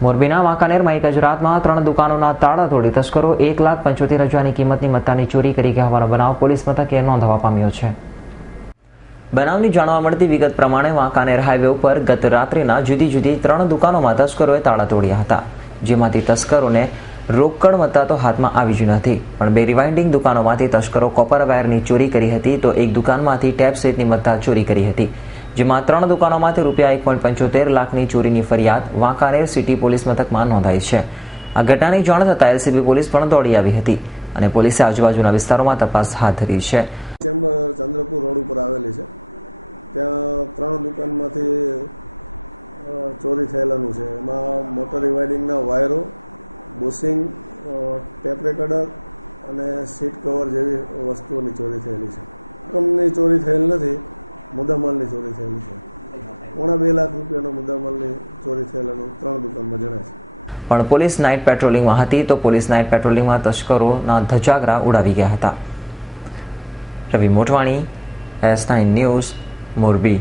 મોરબીના વાંકાનેરમાં એક જ રાતમાં 3 દુકાનોના તાળા તોડી તસ્કરો 1,75,000ની કિંમતની મત્તાની ચોરી કરી ગયા હોવાનો બનાવ પોલીસ મથકે નોંધવા પામ્યો છે। બનાવની જાણવા મળતી વિગત પ્રમાણે વાંકાનેર હાઈવે ઉપર ગત રાત્રિના જુદી જુદી 3 દુકાનોમાં તસ્કરોએ તાળા તોડ્યા હતા, જેમાંથી તસ્કરોને રોકડ મત્તા તો હાથમાં આવી જ નથી, પણ 2 રિવાઇન્ડિંગ દુકાનોમાંથી તસ્કરો કોપર વાયરની ચોરી કરી હતી, તો એક દુકાનમાંથી ટેપ સહિતની મત્તા ચોરી કરી હતી, જેમાં 3 દુકાનોમાંથી રૂપિયા 1.75 લાખની ચોરીની ફરિયાદ વાંકાનેર સિટી પોલીસ મથકમાં નોંધાઈ છે। આ ઘટનાની જાણ થતાં એલસીબી પોલીસ પણ દોડી આવી હતી અને પોલીસે આજુબાજુના વિસ્તારોમાં તપાસ હાથ ધરી છે। પણ પોલીસ નાઇટ પેટ્રોલિંગમાં હતી, તો પોલીસ નાઇટ પેટ્રોલિંગમાં તસ્કરોના ધજાગરા ઉડાવી ગયા હતા। રવિ મોટવાણી, S9 ન્યૂઝ, મોરબી।